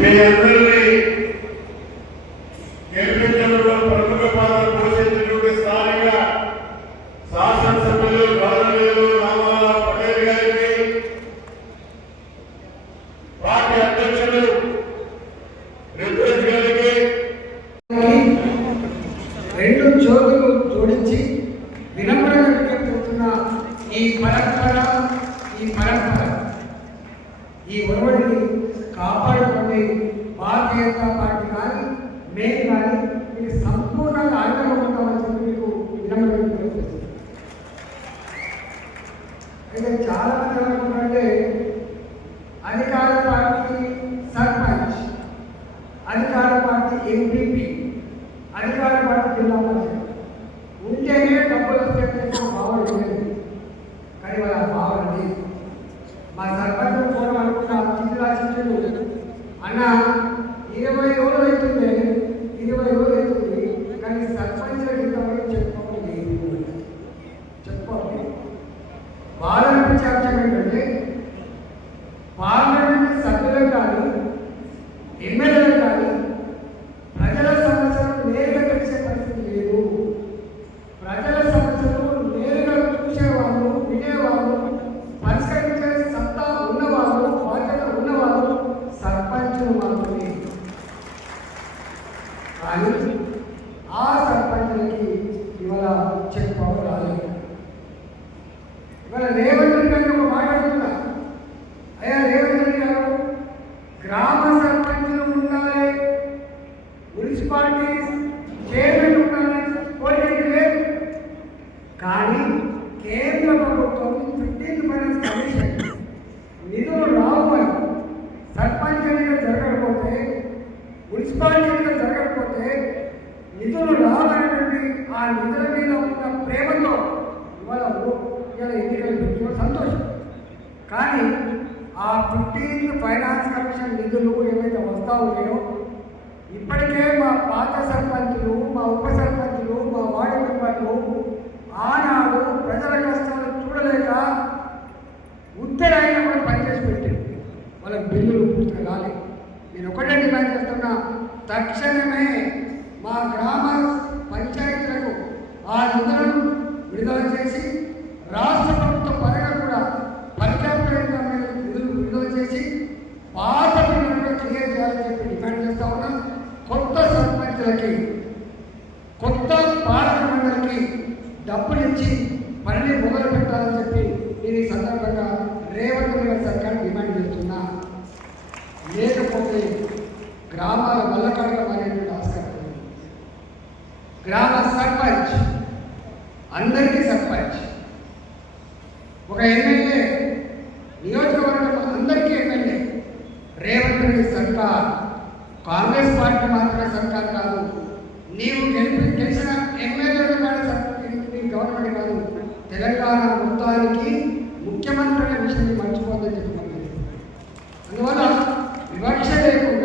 మీ అందరినీ గెలిపించడంలో ప్రముఖ పాత్ర పోషించినటువంటి స్థానిక శాసనసభ్యులు గౌరవనీయులు రామారావు పటేల్ గారికి, పార్టీ అధ్యక్షులు రితేష్ గారికి రెండు జోగులు జోడించి వినమ్రంగా విజ్ఞప్తిస్తున్న ఈ పరంపర ఈ ఒరవడిని కాపాడుకోండి. భారతీయ జనతా పార్టీ కానీ మేము కానీ మీకు సంపూర్ణంగా అండగా ఉంటామని చెప్పి మీకు వినమ్రంగా విజ్ఞప్తిస్తున్నాం. అయితే చాలా మంది ఏమనుకుంటారంటే అధికార పార్టీ సర్పంచ్, అధికార పార్టీ ఎంపీపీ, అధికార పార్టీ జిల్లా పరిషత్ ఉంటేనే డబ్బులు వస్తే భావన లేదు. కానీ వాళ్ళ భావన లేదు. మా సర్పంచ్ ఫోన్ అనుకున్న చిత్రా శిక్షులు అన్న 20 రోజులు అవుతుంది, 20 రోజులు అవుతుంది, కానీ సర్పంచ్లకు ఇంతవరకు చెప్పుకోవడం లేదు. చెప్పుకోవాలి. బాధ అనిపించే అంశం ఏంటంటే పార్లమెంట్ సభ్యులకు కానీ ఎమ్మెల్యేలకు కానీ ప్రజల సమస్యలు నేరుగా తెలిసే పరిస్థితి లేదు. ప్రజల సమస్యలు నేరుగా చూసేవాళ్ళు, వినేవాళ్ళు, పరిష్కరించే సత్తా ఉన్నవాళ్ళు, బాధ్యత ఉన్నవాళ్ళు సర్పంచులు మాత్రమే. కానీ ఆ సర్పంచులకి ఇవాళ చెక్ పవర్ రాలేదు. ఇవాళ రేవంత్ రెడ్డి గారిని ఒక మాట్లాడుతున్నా, అయ్యా రేవంత్ రెడ్డి గారు గ్రామ సర్పంచులు ఉండాలి, మున్సిపాలిటీ చైర్మన్ ఉండాలి, కోరిక లేదు. కానీ కేంద్ర ప్రభుత్వం 15th ఫైనాన్స్ కమిషన్ నిధులు రావాలి, సర్పంచ్ ఎన్నికలు జరగకపోతే, మున్సిపాలిటీ ఎన్నికలు జరగకపోతే నిధులు రావాలనేటువంటి ఆ నిధుల మీద ఉన్న ప్రేమతో ఇవాళ ఎన్నికలు పెట్టిన సంతోషం. కానీ ఆ 15th ఫైనాన్స్ కమిషన్ నిధులు ఏవైతే వస్తా ఉన్నాయో ఇప్పటికే మా పాత సర్పంచులు, మా ఉప సర్పంచులు, మా వార్డు మెంబర్లు ఆనాడు ప్రజల కష్టాలు చూడలేక ఉత్తరైన కూడా పనిచేసి పెట్టారు. వాళ్ళకి బిల్లులు పూర్తిగా రాలేదు. నేను ఒకటే డిమాండ్ చేస్తున్నా, తక్షణమే మా గ్రామ పంచాయతీలకు ఆ నిధులను విడుదల చేసి రాష్ట్ర ప్రభుత్వ పరంగా కూడా పర్యాప్తమైన నిధులు విడుదల చేసి పాత బిల్లులను క్లియర్ చేయాలని చెప్పి డిమాండ్ చేస్తా ఉన్నాం. కొత్త సర్పంచులకి, కొత్త పాలక మండలికి డబ్బులు ఇచ్చి పనిని మొదలు పెట్టాలని చెప్పి నేను ఈ సందర్భంగా రేవంత్ రెడ్డి గారి సర్కార్ డిమాండ్ చేస్తున్నా. లేకపోతే గ్రామాల వల్లకాడుగా మారేటువంటి ఆస్కారం. గ్రామ సర్పంచ్ అందరికీ సర్పంచ్, ఒక ఎమ్మెల్యే, నియోజకవర్గం అందరికీ ఎమ్మెల్యే. రేవంత్ రెడ్డి సర్కార్ కాంగ్రెస్ పార్టీ మాత్రమే సర్కార్ కాదు. నీవు గెలిచిన ఎమ్మెల్యేలు కానీ గవర్నమెంట్ కాదు, తెలంగాణ మొత్తానికి ముఖ్యమంత్రి అనే విషయాన్ని మర్చిపోతుందని చెప్పుకున్నాను. అందువల్ల వివక్ష లేకుండా